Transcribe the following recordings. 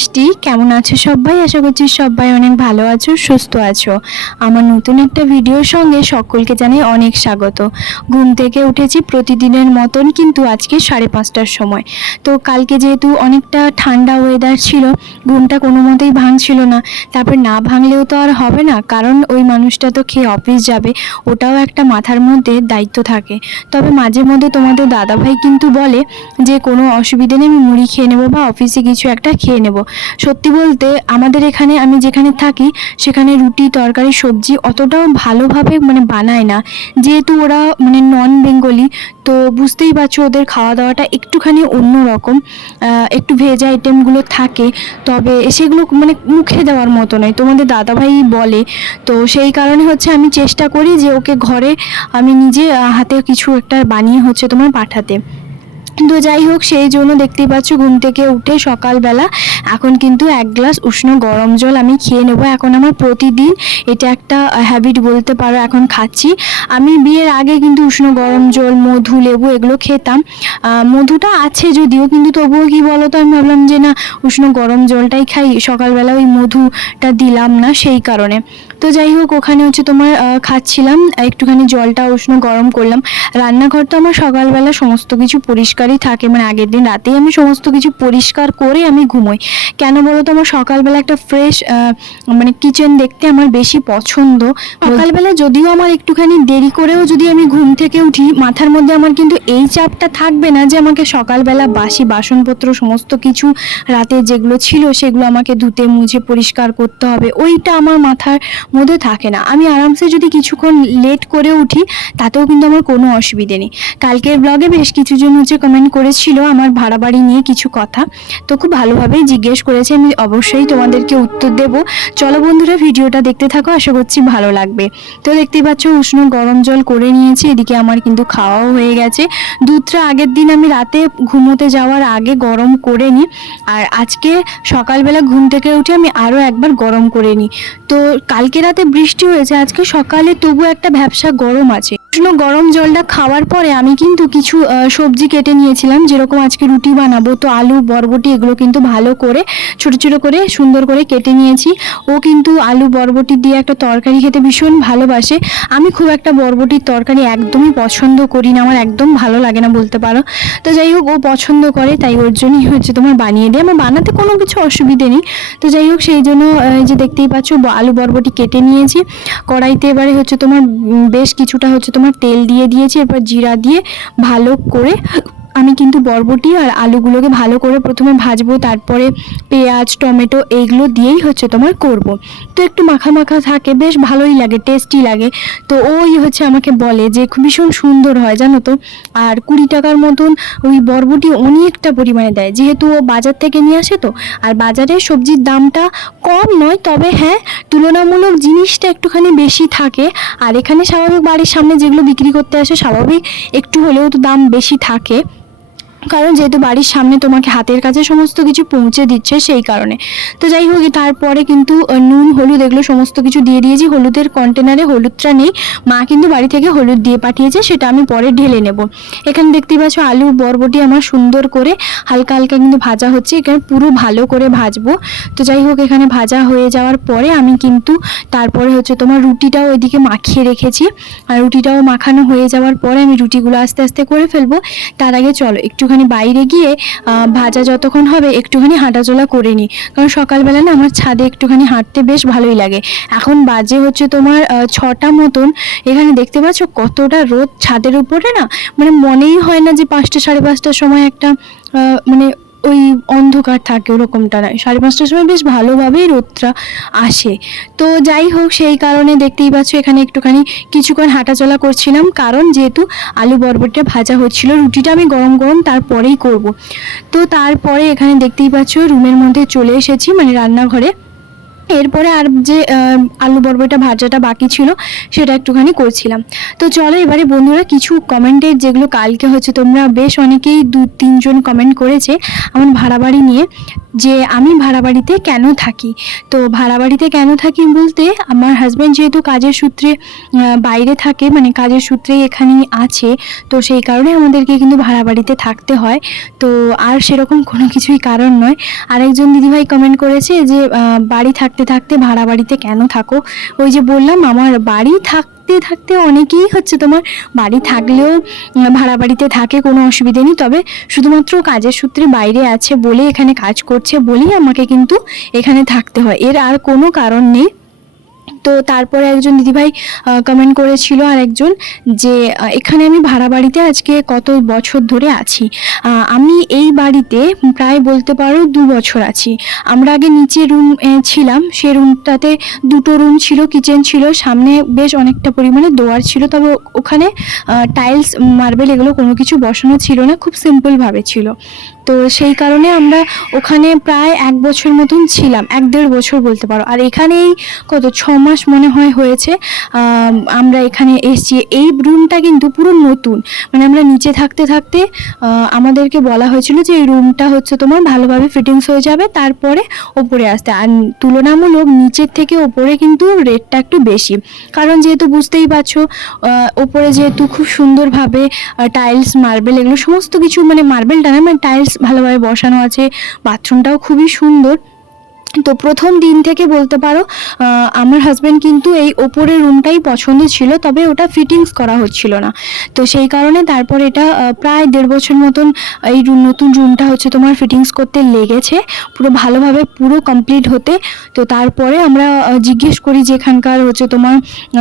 মিষ্টি। কেমন আছো সবাই? আশা করছি সবাই অনেক ভালো আছো, সুস্থ আছো। আমার নতুন একটা ভিডিওর সঙ্গে সকলকে জানাই অনেক স্বাগত। ঘুম থেকে উঠেছি প্রতিদিনের মতন, কিন্তু আজকে 5:30টার সময়। তো কালকে যেহেতু অনেকটা ঠান্ডা ওয়েদার ছিল, ঘুমটা কোনো মতেই ভাঙছিল না। তারপর না ভাঙলেও তো আর হবে না, কারণ ওই মানুষটা তো খেয়ে অফিস যাবে, ওটাও একটা মাথার মধ্যে দায়িত্ব থাকে। তবে মাঝে মধ্যে তোমাদের দাদাভাই কিন্তু বলে যে কোনো অসুবিধে নেই, আমি মুড়ি খেয়ে নেবো বা অফিসে কিছু একটা খেয়ে নেব। সত্যি বলতে আমাদের এখানে, আমি যেখানে থাকি সেখানে রুটি তরকারি সবজি অতটাও ভালোভাবে বানায় না, যেহেতু ওরা নন বেঙ্গলি। তো বুঝতেই পারছো ওদের খাওয়া দাওয়াটা একটুখানি অন্যরকম, একটু ভেজ আইটেমগুলো থাকে, তবে সেগুলো মুখে দেওয়ার মতো নয়, তোমাদের দাদাভাই বলে। তো সেই কারণে আমি চেষ্টা করি যে ওকে ঘরে আমি নিজে হাতে কিছু একটা বানিয়ে তোমার পাঠাতে। তো যাই হোক, সেই জন্য দেখতেই পাচ্ছ ঘুম থেকে উঠে সকালবেলা এখন কিন্তু 1 গ্লাস উষ্ণ গরম জল আমি খেয়ে নেব। এখন আমার প্রতিদিন এটা একটা হ্যাবিট বলতে পারো, এখন খাচ্ছি। আমি বিয়ের আগে কিন্তু উষ্ণ গরম জল, মধু, লেবু এগুলো খেতাম। মধুটা আছে যদিও, কিন্তু তবুও কি বলতো, আমি ভাবলাম যে না, উষ্ণ গরম জলটাই খাই, সকালবেলা ওই মধুটা দিলাম না সেই কারণে। তো যাই হোক, ওখানে তোমার খাচ্ছিলাম, একটুখানি জলটা উষ্ণ গরম করলাম। রান্নাঘর তো আমার সকালবেলা সমস্ত কিছু পরিষ্কারই থাকে, আগের দিন রাতেই আমি সমস্ত কিছু পরিষ্কার করে আমি ঘুমোই। কেন বলো তো, আমার সকালবেলা একটা ফ্রেশ কিচেন দেখতে আমার বেশি পছন্দ। সকালবেলা যদিও আমার একটুখানি দেরি করেও যদি আমি ঘুম থেকে উঠি, মাথার মধ্যে আমার কিন্তু এই চাপটা থাকবে না যে আমাকে সকালবেলা বাসি বাসনপত্র সমস্ত কিছু রাতে যেগুলো ছিল সেগুলো আমাকে ধুতে মুছে পরিষ্কার করতে হবে, ওইটা আমার মাথার মধ্যে থাকে না। আমি আরামসে যদি কিছুক্ষণ লেট করে উঠি তাতেও কিন্তু আমার কোনো অসুবিধে নেই। কালকের ব্লগে বেশ কিছুজন কমেন্ট করেছিল আমার ভাড়া বাড়ি নিয়ে কিছু কথা, তো খুব ভালোভাবেই জিজ্ঞেস করেছে, আমি অবশ্যই তোমাদেরকে উত্তর দেব। চলো বন্ধুরা, ভিডিওটা দেখতে থাকো, আশা করছি ভালো লাগবে। তো দেখতেই পাচ্ছ উষ্ণ গরম জল করে নিয়েছি, এদিকে আমার কিন্তু খাওয়াও হয়ে গেছে। দুধটা আগের দিন আমি রাতে ঘুমোতে যাওয়ার আগে গরম করে নিই, আর আজকে সকালবেলা ঘুম থেকে উঠে আমি আরও একবার গরম করে নিই। তো কালকে রাতে বৃষ্টি হয়েছে, আজকে সকালে তবু একটা ভ্যাপসা গরম আছে। উষ্ণ গরম জলটা খাওয়ার পরে আমি কিন্তু কিছু সবজি কেটে নিয়েছিলাম, যেরকম আজকে রুটি বানাবো, তো আলু বরবটি এগুলো কিন্তু ভালো করে ছোট ছোট করে সুন্দর করে কেটে নিয়েছি। ও কিন্তু আলু বরবটি দিয়ে একটা তরকারি খেতে ভীষণ ভালোবাসে। আমি খুব একটা বরবটির তরকারি একদমই পছন্দ করি না, আমার একদম ভালো লাগে না বলতে পারো। তো যাই হোক, ও পছন্দ করে, তাই ওর জন্যই তোমার বানিয়ে দিই। আমার বানাতে কোনো কিছু অসুবিধে নেই। তো যাই হোক, সেই জন্য এই যে দেখতেই পাচ্ছ আলু বরবটি কেটে নিয়েছি। কড়াইতে এবারে তোমার বেশ কিছুটা তোমার তেল দিয়ে দিয়েছি, এরপর জিরা দিয়ে ভালো করে আমি কিন্তু বরবটি আর আলুগুলোকে ভালো করে প্রথমে ভাজবো, তারপরে পেঁয়াজ টমেটো এইগুলো দিয়েই তোমার করব। তো একটু মাখা মাখা থাকে, বেশ ভালোই লাগে, টেস্টি লাগে। তো ওই আমাকে বলে যে খুব ভীষণ সুন্দর হয় জানো তো। আর 20 টাকার মতন ওই বরবটি অনেকটা পরিমাণে দেয়, যেহেতু ও বাজার থেকে নিয়ে আসে। তো আর বাজারে সবজির দামটা কম নয়, তবে হ্যাঁ তুলনামূলক জিনিসটা একটুখানি বেশি থাকে। আর এখানে স্বাভাবিক বাড়ির সামনে যেগুলো বিক্রি করতে আসে, স্বাভাবিক একটু হলেও তো দাম বেশি থাকে, কারণ যেহেতু বাড়ির সামনে তোমাকে হাতের কাছে সমস্ত কিছু পৌঁছে দিচ্ছে সেই কারণে। তো যাই হোক, তারপরে কিন্তু নুন হলুদ এগুলো সমস্ত কিছু দিয়ে দিয়েছি। হলুদের কন্টেনারে হলুদটা নেই, মা কিন্তু বাড়ি থেকে হলুদ দিয়ে পাঠিয়েছে, সেটা আমি পরে ঢেলে নেব। এখানে দেখতেই পাচ্ছ আলু বরবটি আমার সুন্দর করে হালকা হালকা কিন্তু ভাজা হচ্ছে, এখানে পুরো ভালো করে ভাজবো। তো যাই হোক, এখানে ভাজা হয়ে যাওয়ার পরে আমি কিন্তু তারপরে তোমার রুটিটাও ওইদিকে মাখিয়ে রেখেছি। আর রুটিটাও মাখানো হয়ে যাওয়ার পরে আমি রুটিগুলো আস্তে আস্তে করে ফেলবো। তার আগে চলো একটুখানি বাইরে গিয়ে ভাজা যতক্ষণ হবে একটুখানি হাঁটাচলা করে নিই, কারণ সকালবেলা না আমার ছাদে একটুখানি হাঁটতে বেশ ভালোই লাগে। এখন বাজে তোমার 6টা মতন। এখানে দেখতে পাচ্ছ কতটা রোদ ছাদের উপরে, না মনেই হয় না যে 5টা 5:30টার সময় একটা ওই অন্ধকার থাকে, ওরকমটা নয়। 5:30টার সময় বেশ ভালোভাবেই রোদটা আসে। তো যাই হোক, সেই কারণে দেখতেই পাচ্ছ এখানে একটুখানি কিছুক্ষণ হাঁটাচলা করছিলাম, কারণ যেহেতু আলু বরবটিটা ভাজা হচ্ছিল, রুটিটা আমি গরম গরম তারপরেই করব। তো তারপরে এখানে দেখতেই পাচ্ছ রুমের মধ্যে চলে এসেছি, রান্নাঘরে। এরপরে আর যে আলু বরবটা ভাজাটা বাকি ছিল সেটা একটুখানি করছিলাম। তো চলো এবারে বন্ধুরা কিছু কমেন্টের যেগুলো কালকে হচ্ছে তোমরা বেশ অনেকেই 2-3 জন কমেন্ট করেছে আমার ভাড়া বাড়ি নিয়ে, যে আমি ভাড়া বাড়িতে কেন থাকি। তো ভাড়া বাড়িতে কেন থাকি বলতে, আমার হাজব্যান্ড যেহেতু কাজের সূত্রে বাইরে থাকে, মানে কাজের সূত্রে এখানেই আছে, তো সেই কারণে আমাদেরকে কিন্তু ভাড়া বাড়িতে থাকতে হয়। তো আর সেরকম কোনো কিছুই কারণ নয়। আরেকজন দিদিভাই কমেন্ট করেছে যে বাড়ি থাকতে থাকতে ভাড়া বাড়িতে কেন থাকো। ওই যে বললাম আমার বাড়ি থাকতে থাকতে অনেকেই হচ্ছে তোমার বাড়ি থাকলেও ভাড়া বাড়িতে থাকে, কোনো অসুবিধে নেই, তবে শুধুমাত্র কাজের সূত্রে বাইরে আছে বলে, এখানে কাজ করছে বলেই আমাকে কিন্তু এখানে থাকতে হয়, এর আর কোনো কারণ নেই। তো তারপরে একজন দিদিভাই কমেন্ট করেছিল আর একজন, যে এখানে আমি ভাড়া বাড়িতে আজকে কত বছর ধরে আছি। আমি এই বাড়িতে প্রায় বলতে পারো 2 বছর আছি। আমরা আগে নিচে রুম ছিলাম, সে রুমটাতে 2টো রুম ছিল, কিচেন ছিল, সামনে বেশ অনেকটা পরিমাণে দোয়ার ছিল, তবে ওখানে টাইলস মার্বেল এগুলো কোনো কিছু বসানো ছিল না, খুব সিম্পলভাবে ছিল। তো সেই কারণে আমরা ওখানে প্রায় 1 বছর মতন ছিলাম, 1-1.5 বছর বলতে পারো। আর এখানেই কত 6 মাস মনে হয় হয়েছে আমরা এখানে এসেছি। এই রুমটা কিন্তু পুরো নতুন, মানে আমরা নিচে থাকতে থাকতে আমাদেরকে বলা হয়েছিল যে এই রুমটা হচ্ছে তোমার ভালোভাবে ফিটিংস হয়ে যাবে তারপরে ওপরে আসতে। আর তুলনামূলক নিচের থেকে ওপরে কিন্তু রেটটা একটু বেশি, কারণ যেহেতু বুঝতেই পারছো ওপরে যেহেতু খুব সুন্দরভাবে টাইলস মার্বেল এগুলো সমস্ত কিছু, মানে মার্বেলটা না মানে টাইলস ভালোভাবে বসানো আছে, বাথরুমটাও খুবই সুন্দর। তো প্রথম দিন থেকে বলতে পারো আমার হাজব্যান্ড কিন্তু এই ওপরের রুমটাই পছন্দ ছিল, তবে ওটা ফিটিংস করা হচ্ছিল না। তো সেই কারণে তারপর এটা প্রায় 1.5 বছর মতন এই নতুন রুমটা হচ্ছে তোমার ফিটিংস করতে লেগেছে, পুরো ভালোভাবে পুরো কমপ্লিট হতে। তো তারপরে আমরা জিজ্ঞেস করি যে এখানকার হচ্ছে তোমার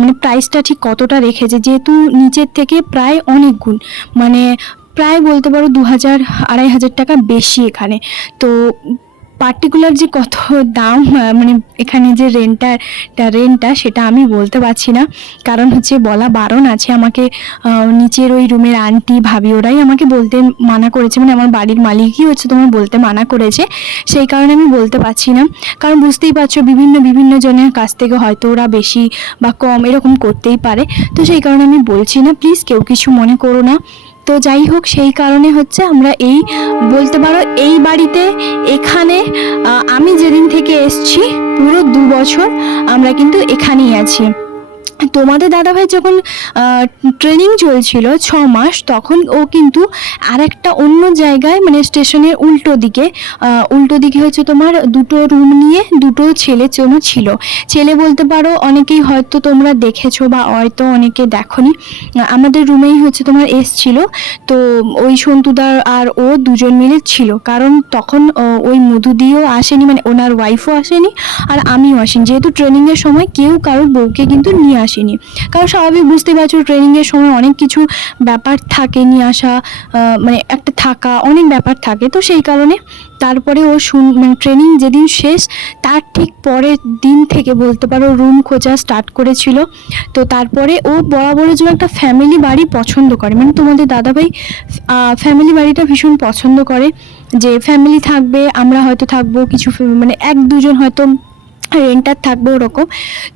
মানে প্রাইসটা ঠিক কতটা রেখেছে, যেহেতু নিচের থেকে প্রায় অনেক গুণ, মানে প্রায় বলতে পারো 2,000-2,500 টাকা বেশি এখানে। তো পার্টিকুলার যে কত দাম, মানে এখানে যে রেন্টটা সেটা আমি বলতে পারছি না, কারণ হচ্ছে বলা বারণ আছে আমাকে। নিচের ওই রুমের আন্টি ভাবি ওরাই আমাকে বলতে মানা করেছে, মানে আমার বাড়ির মালিকই হচ্ছে তোমার বলতে মানা করেছে, সেই কারণে আমি বলতে পারছি না। কারণ বুঝতেই পারছো বিভিন্ন জনের কাছ থেকে হয়তো ওরা বেশি বা কম এরকম করতেই পারে, তো সেই কারণে আমি বলছি না, প্লিজ কেউ কিছু মনে করো না। তো যাই হোক, সেই কারণে হচ্ছে আমরা এই বলতে পারো এই বাড়িতে এখানে আমি যেদিন থেকে এসছি পুরো 2 বছর আমরা কিন্তু এখানেই আছি। তোমাদের দাদাভাই যখন ট্রেনিং চলছিল 6 মাস, তখন ও কিন্তু আরেকটা অন্য জায়গায়, মানে স্টেশনের উল্টো দিকে হচ্ছে তোমার 2টো রুম নিয়ে 2টো ছেলে ছিল। ছেলে বলতে পারো অনেকেই হয়তো তোমরা দেখেছো বা হয়তো অনেকে দেখোনি, আমাদের রুমেই হচ্ছে তোমার এসছিল। তো ওই সন্তুদার আর ও 2জন মিলে ছিল, কারণ তখন ওই মধুদিও আসেনি, মানে ওনার ওয়াইফও আসেনি আর আমিও আসিনি, যেহেতু ট্রেনিংয়ের সময় কেউ কারোর বউকে কিন্তু নিয়ে আসেনি, কারণ স্বাভাবিক বুঝতে পারছো ট্রেনিংয়ের সময় অনেক কিছু ব্যাপার থাকে, নিয়ে আসা মানে একটা থাকা অনেক ব্যাপার থাকে। তো সেই কারণে তারপরে ও মানে ট্রেনিং যেদিন শেষ তার ঠিক পরের দিন থেকে বলতে পারো রুম খোঁজা স্টার্ট করেছিল। তো তারপরে ও বরাবরের জন্য একটা ফ্যামিলি বাড়ি পছন্দ করে, মানে তোমাদের দাদাভাই ফ্যামিলি বাড়িটা ভীষণ পছন্দ করে, যে ফ্যামিলি থাকবে, আমরা হয়তো থাকবো কিছু, মানে 1-2 জন হয়তো রেন্টার থাকবো ওরকম।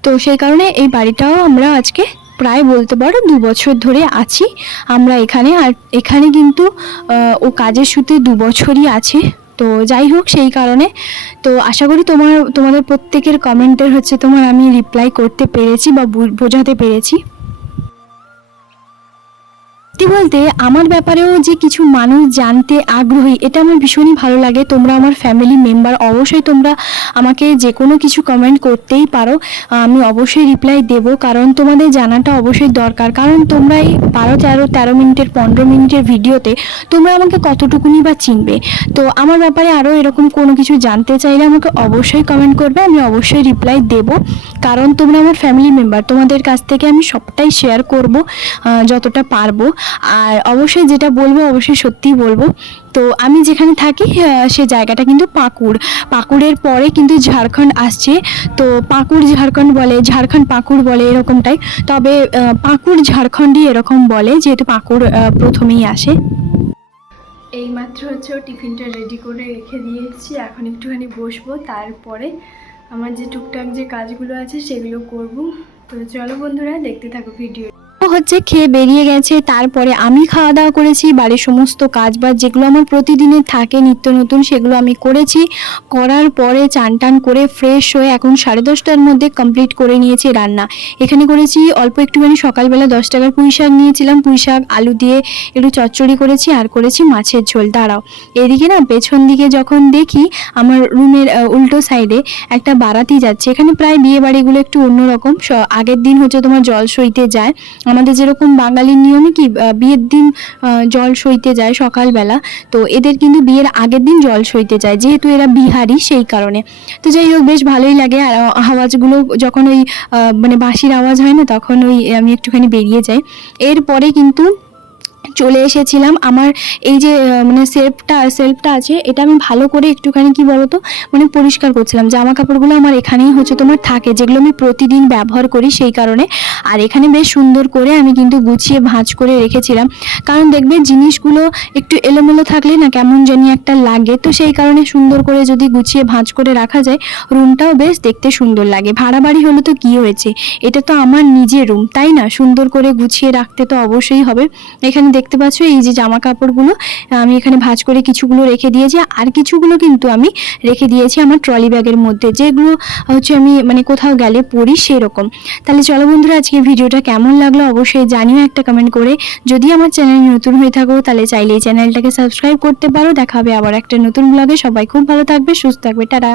তো সেই কারণে এই বাড়িটাও আমরা আজকে প্রায় বলতে পারো 2 বছর ধরে আছি আমরা এখানে। আর এখানে কিন্তু ও কাজের সূত্রে 2 বছরই আছে। তো যাই হোক, সেই কারণে তো আশা করি তোমাদের প্রত্যেকের কমেন্টের হচ্ছে তোমার আমি রিপ্লাই করতে পেরেছি বা বোঝাতে পেরেছি। সত্যি বলতে আমার ব্যাপারেও যে কিছু মানুষ জানতে আগ্রহী, এটা আমার ভীষণই ভালো লাগে। তোমরা আমার ফ্যামিলি মেম্বার, অবশ্যই তোমরা আমাকে যে কোনো কিছু কমেন্ট করতেই পারো, আমি অবশ্যই রিপ্লাই দেব, কারণ তোমাদের জানাটা অবশ্যই দরকার। কারণ তোমরা এই 12-13 মিনিটের 15 মিনিটের ভিডিওতে তোমরা আমাকে কতটুকুনি বা চিনবে। তো আমার ব্যাপারে আরও এরকম কোনো কিছু জানতে চাইলে আমাকে অবশ্যই কমেন্ট করবে, আমি অবশ্যই রিপ্লাই দেব, কারণ তোমরা আমার ফ্যামিলি মেম্বার, তোমাদের কাছ থেকে আমি সবটাই শেয়ার করব যতটা পারবো। আর অবশ্যই যেটা বলবো অবশ্যই সত্যিই বলবো। তো আমি যেখানে থাকি সে জায়গাটা কিন্তু পাকুড়ের পরে কিন্তু ঝাড়খণ্ড আসছে। তো পাকুড় ঝাড়খণ্ড বলে, ঝাড়খণ্ড পাকুড় বলে এরকমটাই, তবে পাকুড় ঝাড়খণ্ডই এরকম বলে, যেহেতু পাকুড় প্রথমেই আসে। এইমাত্র হচ্ছে টিফিনটা রেডি করে রেখে দিয়েছি, এখন একটুখানি বসবো, তারপরে আমার যে টুকটাক যে কাজগুলো আছে সেগুলো করব। তো চলো বন্ধুরা, দেখতে থাকো ভিডিও। হচ্ছে খেয়ে বেরিয়ে গেছে, তারপরে আমি খাওয়া দাওয়া করেছি, বাড়ির সমস্ত কাজবাজ যেগুলো আমার প্রতিদিনের থাকে নিত্য নতুন সেগুলো আমি করেছি। করার পরে চান টান করে ফ্রেশ হয়ে এখন 10:30টার মধ্যে কমপ্লিট করে নিয়েছি রান্না। এখানে করেছি অল্প একটুখানি, সকালবেলা 10 টাকার পুঁই শাক নিয়েছিলাম, পুঁই শাক আলু দিয়ে একটু চচ্চড়ি করেছি, আর করেছি মাছের ঝোল। দাঁড়াও, এদিকে না পেছন দিকে যখন দেখি আমার রুমের উল্টো সাইডে একটা বারাতি যাচ্ছে। এখানে প্রায় বিয়ে বাড়িগুলো একটু অন্যরকম, আগের দিন হচ্ছে তোমার জল সইতে যায়। আমাদের যেরকম বাঙালির নিয়মে কি বিয়ের দিন জল সইতে যায় সকালবেলা, তো এদের কিন্তু বিয়ের আগের দিন জল সইতে যায়, যেহেতু এরা বিহারি সেই কারণে। তো যাই হোক, বেশ ভালোই লাগে। আর আওয়াজগুলো যখন ওই মানে বাঁশির আওয়াজ হয় না, তখন ওই আমি একটুখানি বেরিয়ে যাই। এরপরে কিন্তু চলে এসেছিলাম আমার এই যে মানে সেলফটা আছে, এটা আমি ভালো করে একটুখানি কি বলতো মানে পরিষ্কার করছিলাম। জামা কাপড়গুলো আমার এখানেই হচ্ছে তোমার থাকে, যেগুলো আমি প্রতিদিন ব্যবহার করি সেই কারণে। আর এখানে বেশ সুন্দর করে আমি কিন্তু গুছিয়ে ভাঁজ করে রেখেছিলাম, কারণ দেখবে জিনিসগুলো একটু এলোমেলো থাকলে না কেমন জানি একটা লাগে। তো সেই কারণে সুন্দর করে যদি গুছিয়ে ভাঁজ করে রাখা যায়, রুমটাও বেশ দেখতে সুন্দর লাগে। ভাড়া বাড়ি হলো তো কি হয়েছে, এটা তো আমার নিজের রুম, তাই না? সুন্দর করে গুছিয়ে রাখতে তো অবশ্যই হবে। এখানে দেখতে পাচ্ছ এই যে জামা কাপড়গুলো আমি এখানে ভাঁজ করে কিছুগুলো রেখে দিয়েছি, আর কিছুগুলো কিন্তু আমি রেখে দিয়েছি আমার ট্রলি ব্যাগের মধ্যে, যেগুলো হচ্ছে আমি মানে কোথাও গেলে পরি সেরকম। তাহলে চলো বন্ধুরা, আজকে ভিডিওটা কেমন লাগলো অবশ্যই জানিও একটা কমেন্ট করে। যদি আমার চ্যানেল নতুন হয়ে থাকো তাহলে চাইলে এই চ্যানেলটাকে সাবস্ক্রাইব করতে পারো। দেখা হবে আবার একটা নতুন ব্লগে। সবাই খুব ভালো থাকবে, সুস্থ থাকবে, টাটা।